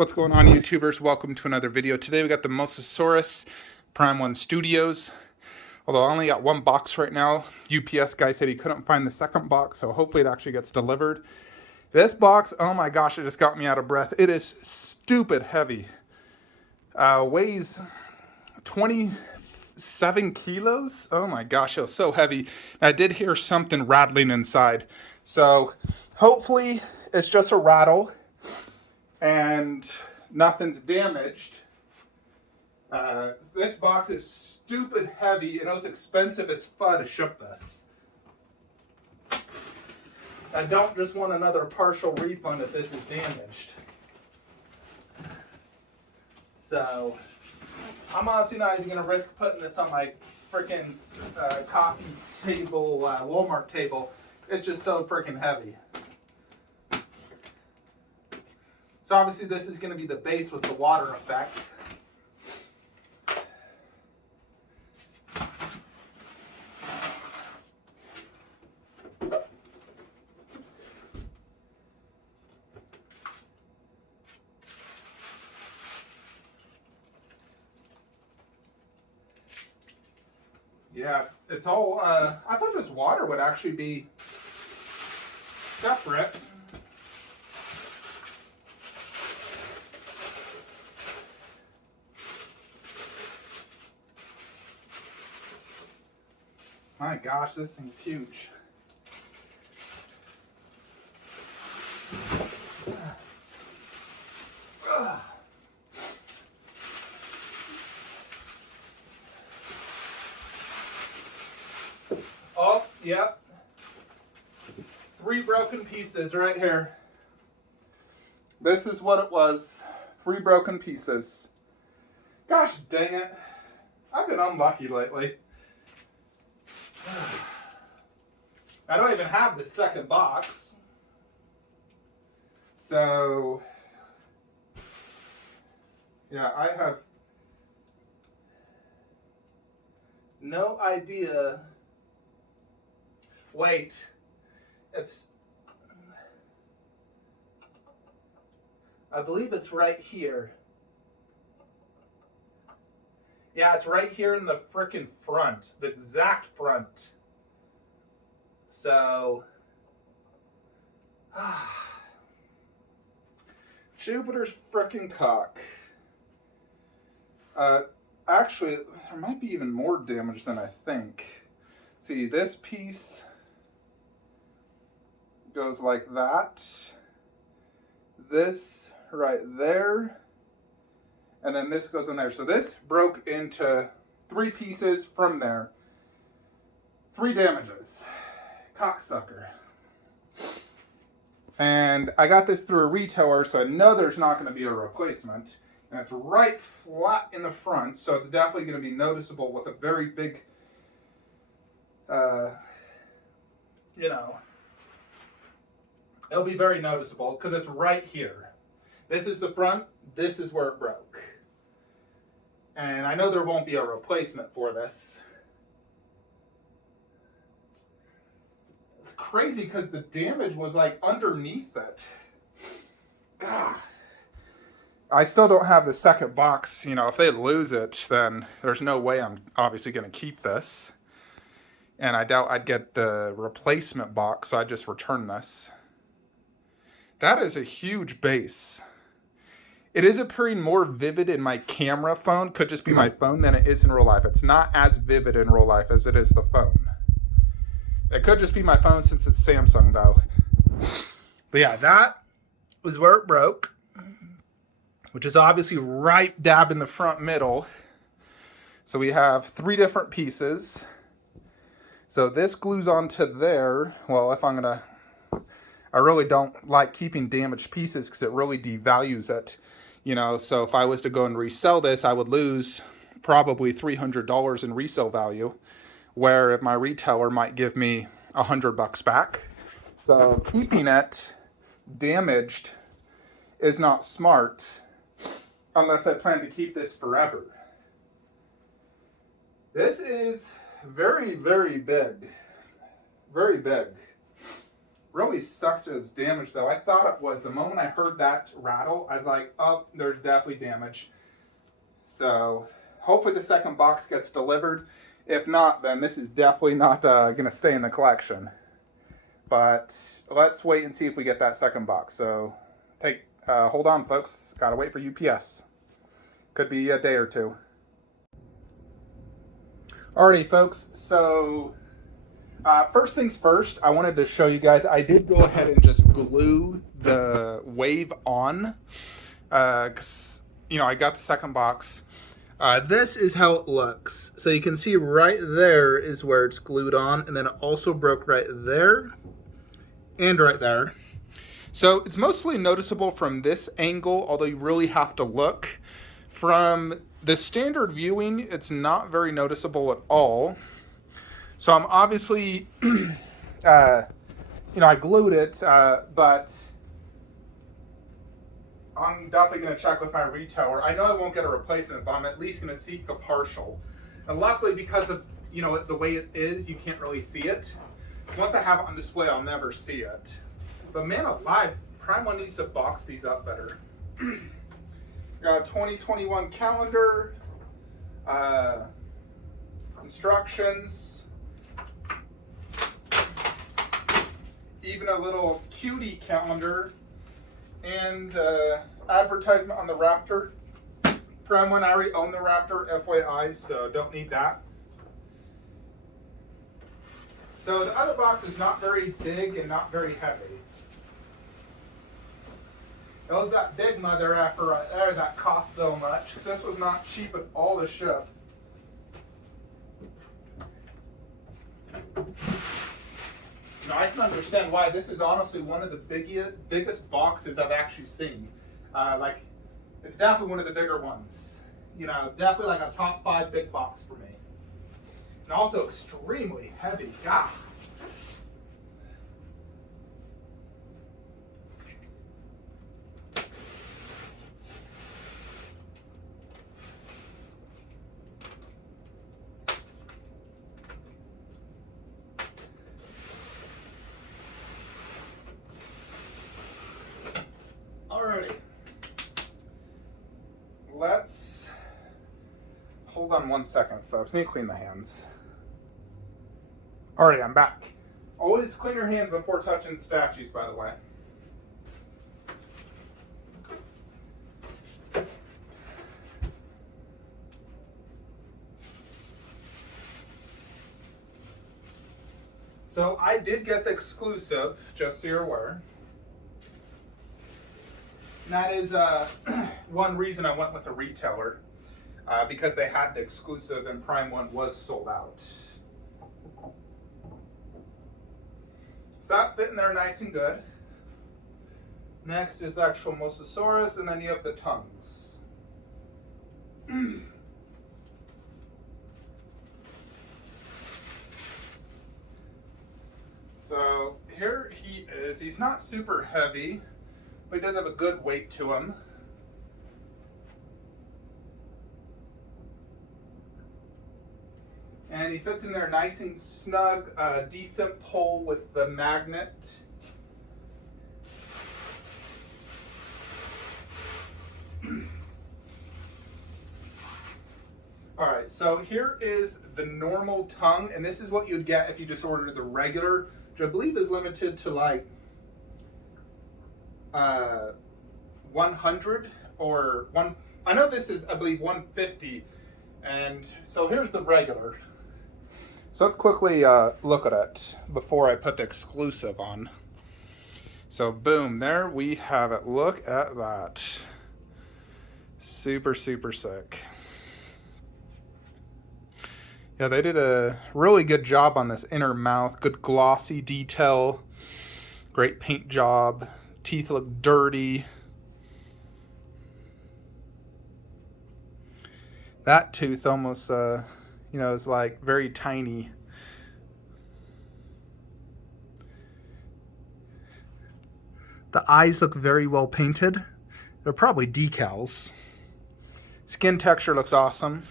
What's going on, YouTubers? Welcome to another video. Today we got the Mosasaurus Prime 1 Studios. Although I only got one box right now. UPS guy said he couldn't find the second box, so hopefully it actually gets delivered. This box, oh my gosh, it just got me out of breath. It is stupid heavy. Weighs 27 kilos. Oh my gosh, it was so heavy. I did hear something rattling inside. So hopefully it's just a rattle and nothing's damaged. This box is stupid heavy and it was expensive as fun to ship this. I don't just want another partial refund if this is damaged. So I'm honestly not even going to risk putting this on my freaking coffee table, Walmart table. It's just so freaking heavy. So obviously this is going to be the base with the water effect. Yeah, it's all, I thought this water would actually be separate. My gosh, this thing's huge. Oh, yep. 3 broken pieces right here. This is what it was. 3 broken pieces. Gosh dang it. I've been unlucky lately. I don't even have the second box. So, yeah, I have no idea. Wait, I believe it's right here. Yeah, it's right here in the frickin' front, the exact front. So, Jupiter's frickin' cock. Actually, there might be even more damage than I think. See, this piece goes like that. This right there. And then this goes in there. So this broke into 3 pieces from there. 3 damages. Cocksucker. And I got this through a retailer, so I know there's not going to be a replacement. And it's right flat in the front, so it's definitely going to be noticeable with a very big, it'll be very noticeable because it's right here. This is the front, this is where it broke. And I know there won't be a replacement for this. It's crazy because the damage was like underneath it. God. I still don't have the second box. You know, if they lose it, then there's no way I'm obviously going to keep this. And I doubt I'd get the replacement box, so I'd just return this. That is a huge base. It is appearing more vivid in my camera phone. Could just be my phone than it is in real life. It's not as vivid in real life as it is the phone. It could just be my phone since it's Samsung, though. But yeah, that was where it broke, which is obviously right dab in the front middle. So we have 3 different pieces. So this glues onto there. Well, if I'm going to... I really don't like keeping damaged pieces because it really devalues it. You know, so if I was to go and resell this, I would lose probably $300 in resale value, where if my retailer might give me $100 back. So keeping it damaged is not smart unless I plan to keep this forever. This is very, very big. Very big. Really sucks that it's damaged though. I thought it was. The moment I heard that rattle, I was like, oh, there's definitely damage. So hopefully the second box gets delivered. If not, then this is definitely not going to stay in the collection. But let's wait and see if we get that second box. So hold on, folks. Gotta wait for UPS. Could be a day or two. Alrighty, folks. So first things first, I wanted to show you guys. I did go ahead and just glue the wave on, because I got the second box. This is how it looks. So you can see right there is where it's glued on, and then it also broke right there and right there. So it's mostly noticeable from this angle, although you really have to look. From the standard viewing, it's not very noticeable at all. So I'm obviously, I glued it, but I'm definitely going to check with my retailer. I know I won't get a replacement, but I'm at least going to seek a partial. And luckily, because of the way it is, you can't really see it. Once I have it on display, I'll never see it. But man alive, Prime One needs to box these up better. Got a 2021 calendar, instructions, even a little cutie calendar, and advertisement on the Raptor. Prime One, I already own the Raptor, FYI, so don't need that. So the other box is not very big and not very heavy. It was that big mother after right there that cost so much, because this was not cheap at all to ship. Now I can understand why. This is honestly one of the biggest boxes I've actually seen. It's definitely one of the bigger ones. Definitely like a top 5 big box for me. And also extremely heavy. God. Alrighty. Let's hold on one second, folks. I need to clean the hands. Alrighty, I'm back. Always clean your hands before touching statues, by the way. So I did get the exclusive, just so you're aware. And that is one reason I went with a retailer, because they had the exclusive and Prime One was sold out. So that fit in there nice and good. Next is the actual Mosasaurus, and then you have the tongues. So here he is. He's not super heavy, but he does have a good weight to him. And he fits in there nice and snug, decent pull with the magnet. Alright, so here is the normal tongue, and this is what you'd get if you just ordered the regular, which I believe is limited to like 100 or one. I know this is, I believe, 150, and so here's the regular. So let's quickly look at it before I put the exclusive on. So boom, there we have it. Look at that. Super, super sick. Yeah, they did a really good job on this inner mouth. Good glossy detail. Great paint job. Teeth look dirty. That tooth almost, is like very tiny. The eyes look very well painted. They're probably decals. Skin texture looks awesome.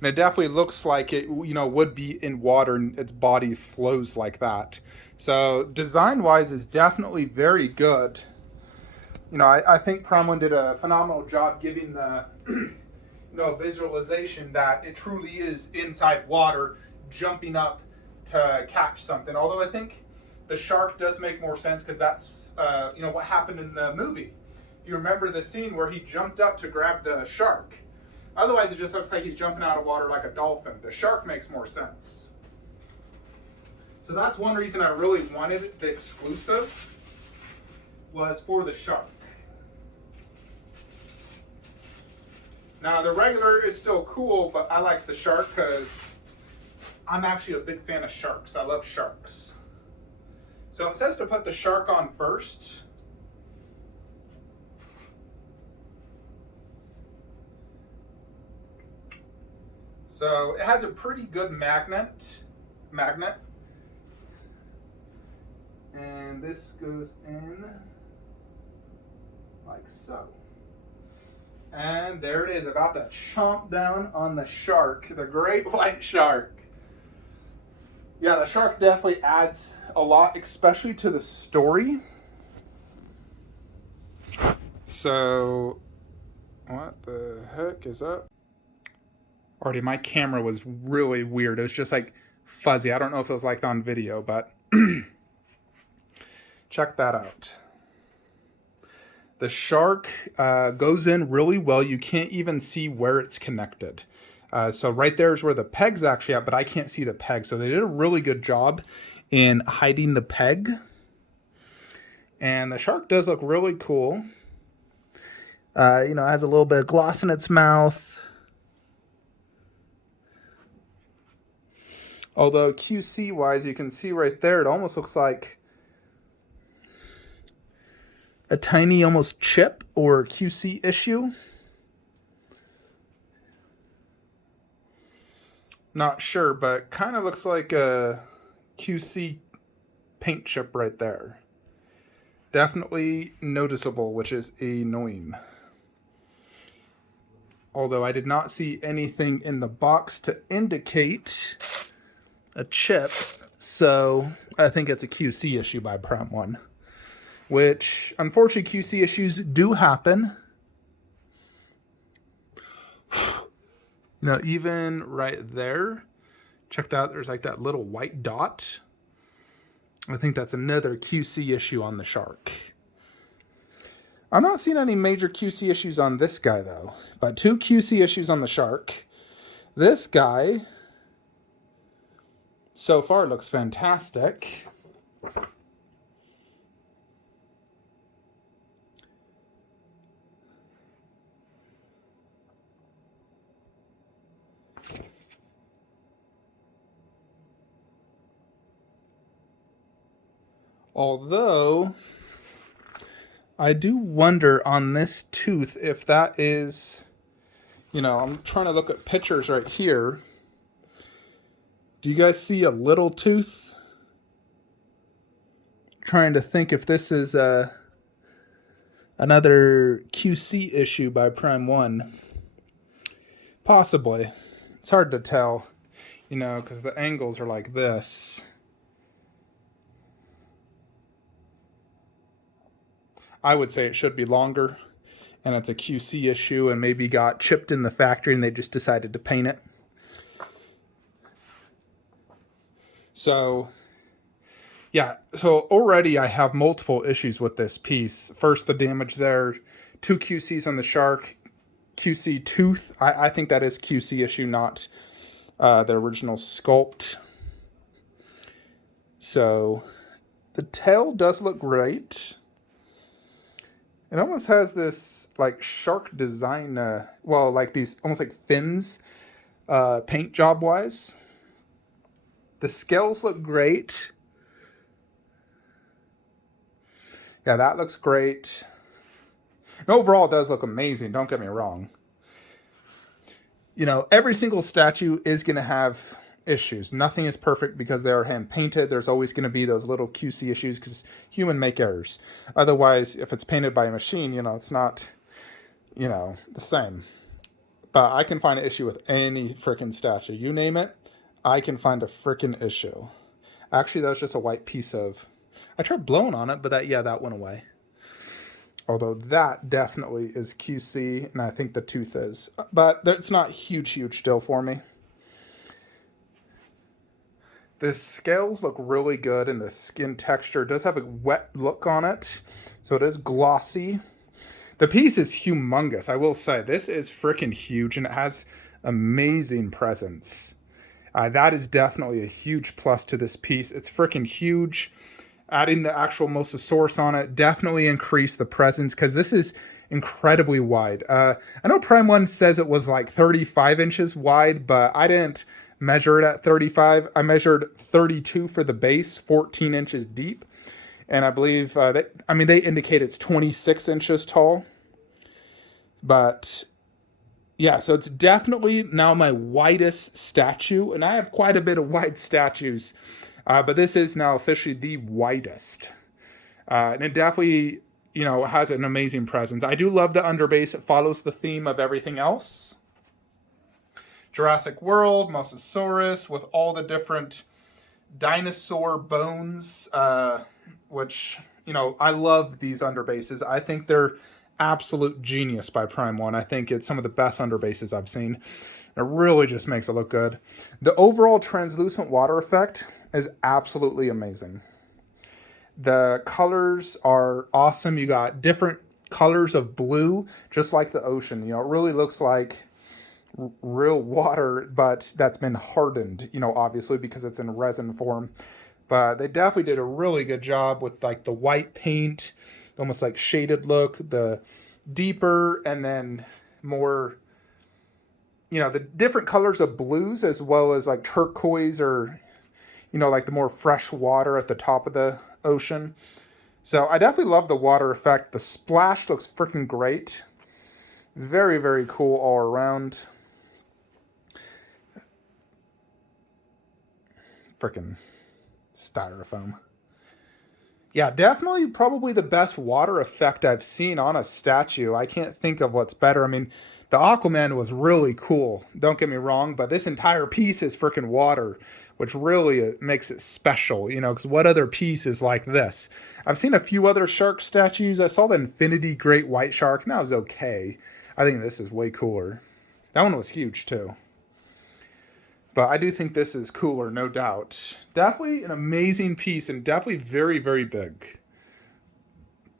And it definitely looks like it, would be in water and its body flows like that. So design-wise is definitely very good. I think Prime 1 did a phenomenal job giving the visualization that it truly is inside water, jumping up to catch something. Although I think the shark does make more sense because that's what happened in the movie. If you remember the scene where he jumped up to grab the shark. Otherwise, it just looks like he's jumping out of water like a dolphin. The shark makes more sense. So that's one reason I really wanted the exclusive, was for the shark. Now, the regular is still cool, but I like the shark because I'm actually a big fan of sharks. I love sharks. So it says to put the shark on first. So it has a pretty good magnet. And this goes in like so. And there it is, about to chomp down on the shark, the great white shark. Yeah, the shark definitely adds a lot, especially to the story. So, what the heck is up? Already, my camera was really weird. It was just like fuzzy. I don't know if it was like on video, but check that out. The shark goes in really well. You can't even see where it's connected. So right there is where the peg's actually at, but I can't see the peg. So they did a really good job in hiding the peg. And the shark does look really cool. It has a little bit of gloss in its mouth. Although QC-wise, you can see right there, it almost looks like a tiny almost chip or QC issue. Not sure, but kind of looks like a QC paint chip right there. Definitely noticeable, which is annoying. Although I did not see anything in the box to indicate a chip, so I think it's a QC issue by Prime 1. Which, unfortunately, QC issues do happen. Even right there, check that out, there's like that little white dot. I think that's another QC issue on the shark. I'm not seeing any major QC issues on this guy, though. But 2 QC issues on the shark. This guy, so far, looks fantastic. Although, I do wonder on this tooth if that is, I'm trying to look at pictures right here. Do you guys see a little tooth? Trying to think if this is another QC issue by Prime 1. Possibly. It's hard to tell, because the angles are like this. I would say it should be longer, and it's a QC issue and maybe got chipped in the factory and they just decided to paint it. So, yeah, so already I have multiple issues with this piece. First, the damage there, 2 QCs on the shark, QC tooth. I think that is QC issue, not the original sculpt. So, the tail does look great. It almost has this like shark design, like these almost like fins, paint job wise. The scales look great. Yeah, that looks great. And overall, it does look amazing. Don't get me wrong. Every single statue is going to have issues. Nothing is perfect because they are hand painted. There's always going to be those little QC issues because humans make errors. Otherwise, if it's painted by a machine, it's not, the same. But I can find an issue with any freaking statue. You name it, I can find a freaking issue. Actually, that was just a white piece of... I tried blowing on it, but that went away. Although that definitely is QC, and I think the tooth is. But it's not huge still for me. The scales look really good, and the skin texture does have a wet look on it. So it is glossy. The piece is humongous, I will say. This is freaking huge, and it has amazing presence. That is definitely a huge plus to this piece. It's freaking huge. Adding the actual Mosasaurus on it definitely increased the presence, because this is incredibly wide. I know Prime 1 says it was like 35 inches wide, but I didn't measure it at 35. I measured 32 for the base, 14 inches deep. And I believe, they indicate it's 26 inches tall. But yeah, so it's definitely now my widest statue. And I have quite a bit of wide statues. But this is now officially the widest. And it definitely, has an amazing presence. I do love the underbase. It follows the theme of everything else. Jurassic World, Mosasaurus, with all the different dinosaur bones, which, I love these underbases. I think they're absolute genius by Prime 1. I think it's some of the best underbases I've seen. It really just makes it look good. The overall translucent water effect is absolutely amazing. The colors are awesome. You got different colors of blue, just like the ocean. It really looks like real water, but that's been hardened, obviously, because it's in resin form. But they definitely did a really good job with like the white paint, almost like shaded look, the deeper and then more, the different colors of blues, as well as like turquoise, or like the more fresh water at the top of the ocean. So I definitely love the water effect. The splash looks freaking great. Very, very cool all around. Freaking styrofoam. Yeah, definitely probably the best water effect I've seen on a statue. I can't think of what's better. I mean, the Aquaman was really cool, don't get me wrong, but this entire piece is freaking water, which really makes it special, because what other piece is like this? I've seen a few other shark statues. I saw the Infinity Great White Shark, and that was okay. I think this is way cooler. That one was huge, too. But I do think this is cooler, no doubt. Definitely an amazing piece, and definitely very, very big.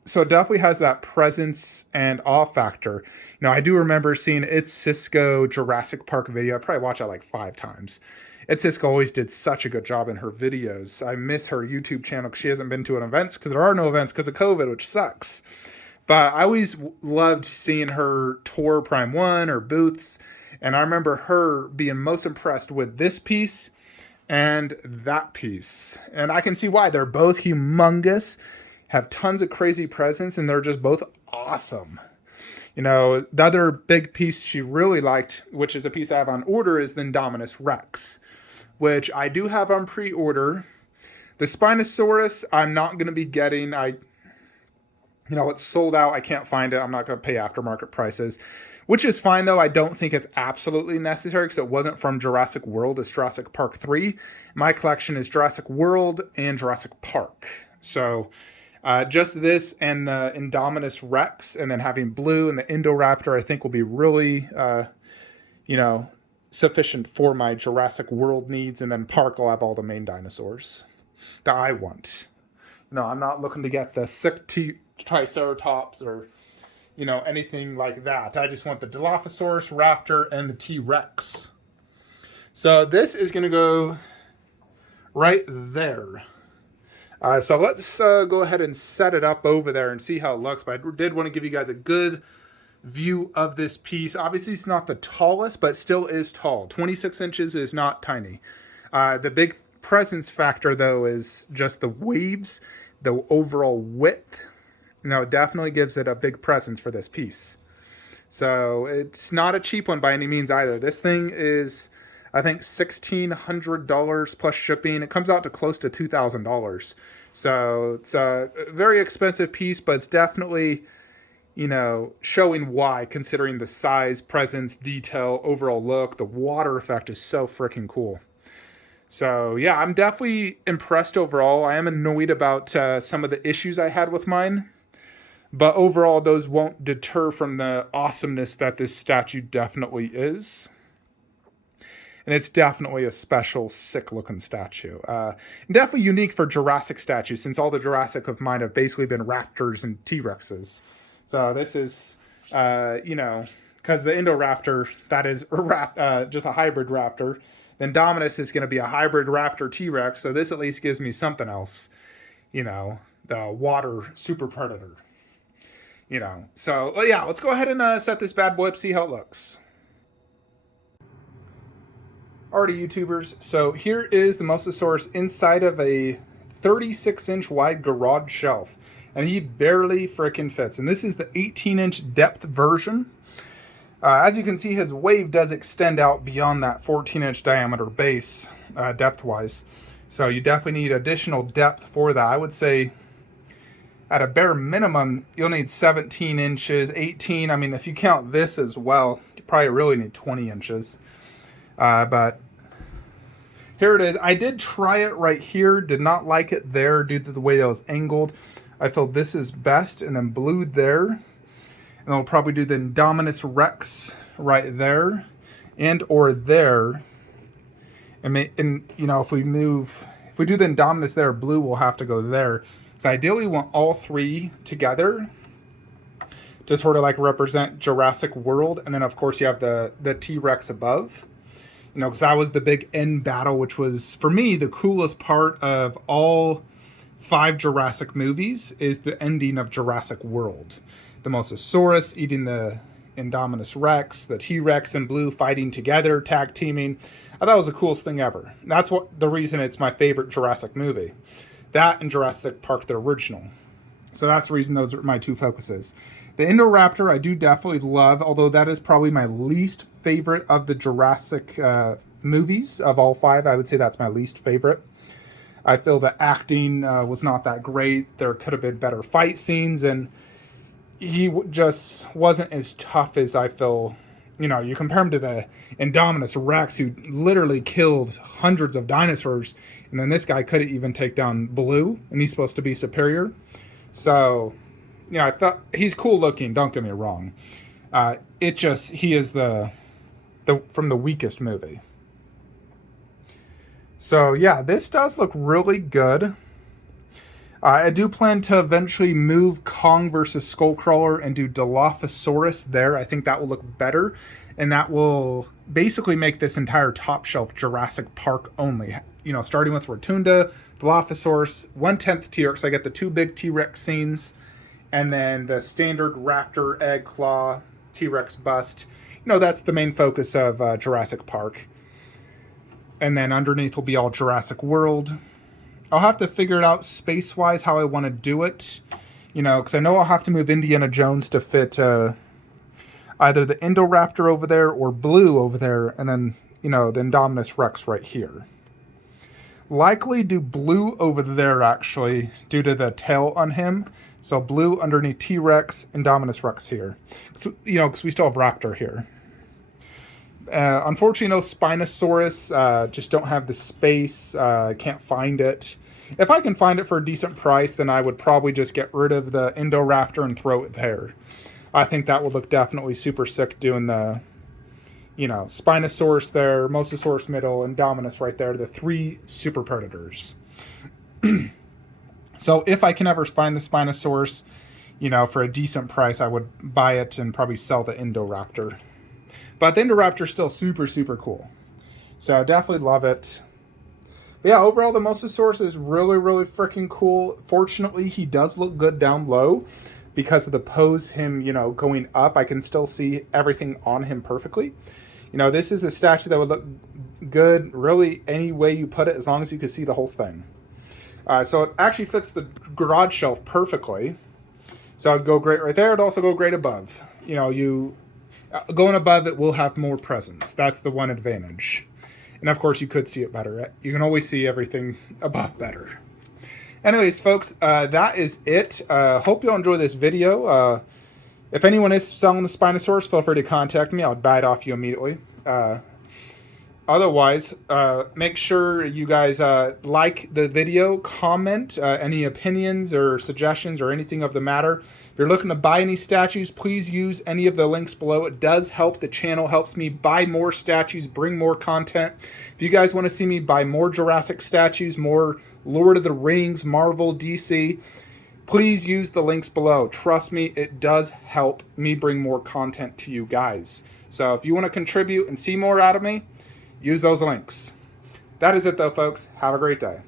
So it definitely has that presence and awe factor. I do remember seeing It's Cisco Jurassic Park video. I probably watched that like 5 times. It's Cisco always did such a good job in her videos. I miss her YouTube channel because she hasn't been to an events, because there are no events because of COVID, which sucks. But I always loved seeing her tour Prime 1 or booths. And I remember her being most impressed with this piece and that piece. And I can see why. They're both humongous, have tons of crazy presence, and they're just both awesome. The other big piece she really liked, which is a piece I have on order, is the Indominus Rex, which I do have on pre-order. The Spinosaurus I'm not going to be getting. It's sold out. I can't find it. I'm not going to pay aftermarket prices. Which is fine, though. I don't think it's absolutely necessary, because it wasn't from Jurassic World. It's Jurassic Park 3. My collection is Jurassic World and Jurassic Park. So just this and the Indominus Rex, and then having blue and the Indoraptor, I think will be really, sufficient for my Jurassic World needs. And then Park will have all the main dinosaurs that I want. I'm not looking to get the sick Triceratops or... anything like that. I just want the Dilophosaurus, Raptor, and the T-Rex. So this is going to go right there. So let's go ahead and set it up over there and see how it looks. But I did want to give you guys a good view of this piece. Obviously, it's not the tallest, but still is tall. 26 inches is not tiny. The big presence factor, though, is just the waves, the overall width. It definitely gives it a big presence for this piece. So it's not a cheap one by any means either. This thing is, I think, $1,600 plus shipping. It comes out to close to $2,000. So it's a very expensive piece, but it's definitely, you know, showing why, considering the size, presence, detail, overall look. The water effect is so freaking cool. So yeah, I'm definitely impressed overall. I am annoyed about some of the issues I had with mine, but overall, those won't deter from the awesomeness that this statue definitely is. And it's definitely a special, sick-looking statue. Definitely unique for Jurassic statues, since all the Jurassic of mine have basically been raptors and T-Rexes. So this is, you know, because the Indoraptor, that is just a hybrid raptor. Then Dominus is going to be a hybrid raptor T-Rex, so this at least gives me something else. You know, the water super predator. You know, so well, yeah, let's go ahead and set this bad boy up, see how it looks. Alrighty, YouTubers, so here is the Mosasaurus inside of a 36-inch wide garage shelf. And he barely frickin' fits. And this is the 18-inch depth version. As you can see, his wave does extend out beyond that 14-inch diameter base, depth-wise. So you definitely need additional depth for that. I would say at a bare minimum, you'll need 17 inches, 18. I mean, if you count this as well, you probably really need 20 inches. But here it is. I did try it right here. Did not like it there due to the way that was angled. I feel this is best. And then blue there. And then we'll probably do the Indominus Rex right there. And or there. And you know, if we do the Indominus there, blue will have to go there. So ideally we want all three together to sort of like represent Jurassic World. And then of course you have the T-Rex above. You know, because that was the big end battle, which was, for me, the coolest part of all 5 Jurassic movies is the ending of Jurassic World. The Mosasaurus eating the Indominus Rex, the T-Rex and Blue fighting together, tag teaming. I thought it was the coolest thing ever. That's the reason it's my favorite Jurassic movie. That and Jurassic Park, the original. So that's the reason those are my 2 focuses. The Indoraptor I do definitely love, although that is probably my least favorite of the Jurassic movies. Of all 5, I would say that's my least favorite. I feel the acting was not that great. There could have been better fight scenes, and he just wasn't as tough as I feel. You know, you compare him to the Indominus Rex, who literally killed hundreds of dinosaurs, and then this guy couldn't even take down Blue, and he's supposed to be superior. So, you know, I thought he's cool looking, don't get me wrong. He is from the weakest movie. So yeah, this does look really good. I do plan to eventually move Kong versus Skullcrawler and do Dilophosaurus there. I think that will look better, and that will basically make this entire top shelf Jurassic Park only. You know, starting with Rotunda, Dilophosaurus, 1/10 T-Rex. I get the 2 big T-Rex scenes, and then the standard Raptor, Egg, Claw, T-Rex bust. You know, that's the main focus of Jurassic Park. And then underneath will be all Jurassic World. I'll have to figure it out space-wise how I want to do it. You know, because I know I'll have to move Indiana Jones to fit either the Indoraptor over there or Blue over there. And then, you know, the Indominus Rex right here. Likely do Blue over there, actually, due to the tail on him. So Blue underneath T-Rex, Indominus Rex here. So, you know, because we still have Raptor here. Unfortunately, no Spinosaurus. Just don't have the space. Can't find it. If I can find it for a decent price, then I would probably just get rid of the Indoraptor and throw it there. I think that would look definitely super sick doing the, you know, Spinosaurus there, Mosasaurus middle, and Indominus right there. The 3 super predators. So if I can ever find the Spinosaurus, you know, for a decent price, I would buy it and probably sell the Indoraptor. But the Indoraptor is still super, super cool. So I definitely love it. But yeah, overall, the Mosasaurus is really, really freaking cool. Fortunately, he does look good down low because of the pose, him, you know, going up. I can still see everything on him perfectly. You know, this is a statue that would look good really any way you put it, as long as you could see the whole thing. So it actually fits the garage shelf perfectly. So it'd go great right there. It'd also go great above. You know, going above it will have more presence. That's the one advantage. And of course, you could see it better. You can always see everything above better. Anyways, folks, that is it. Hope you all enjoy this video. If anyone is selling the Spinosaurus, feel free to contact me. I'll buy it off you immediately. Otherwise, make sure you guys like the video, comment any opinions or suggestions or anything of the matter. If you're looking to buy any statues, please use any of the links below. It does help the channel, helps me buy more statues, bring more content. If you guys want to see me buy more Jurassic statues, more Lord of the Rings, Marvel, DC, please use the links below. Trust me, it does help me bring more content to you guys. So if you want to contribute and see more out of me, use those links. That is it though, folks. Have a great day.